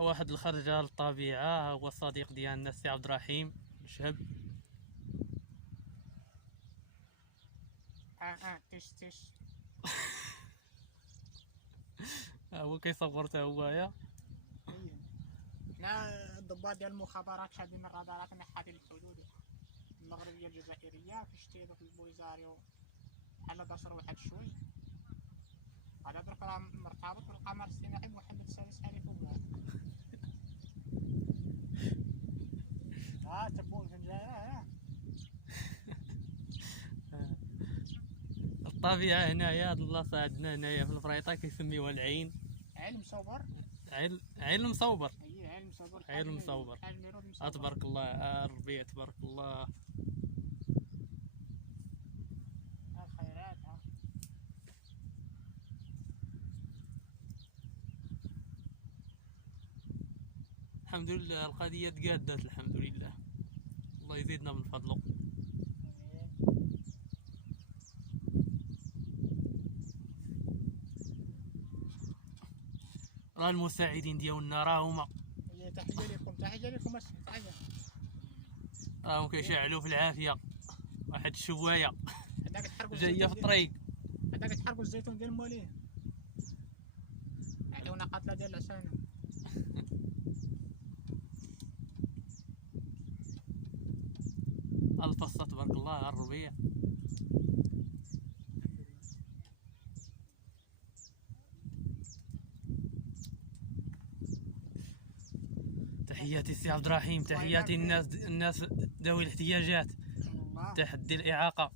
واحد الخرجة للطبيعة. هو الصديق ديالنا السي عبد الرحيم شهب. تش هو كيصور حتى هويا. حنا الضباط ديال المخابرات شادين الرادارات نحاتين الحدود المغربيه الجزائريه كيشتيروا في البوليزاريو بحال داشروا واحد الشوي. هذا درك راه مرتبط بالقمر الصناعي محمد السادس الف ومال. تبون فين جايه. الطبيعة هنايا هاد البلاصة عندنا هنايا في الفريطة كيسميوها العين. عين مصور. عين المصوبر. اي عين مصور. عين المصوبر. تبارك الله. الربيع تبارك الله. الخيرات. الحمد لله القضية تقادت الحمد لله. الله يزيدنا من فضله. راه المساعدين ديالنا راهما تحية لكم راهم كيشعلوا في العافية. واحد الشواية جاية في الطريق. هذاك تحرقوا الزيتون ديال موليه. عيونا قاتلة ديال العسانة. الفصة تبارك الله. الربيع. تحياتي السي عبد الرحيم. تحياتي الناس ذوي الاحتياجات. تحدي الإعاقة.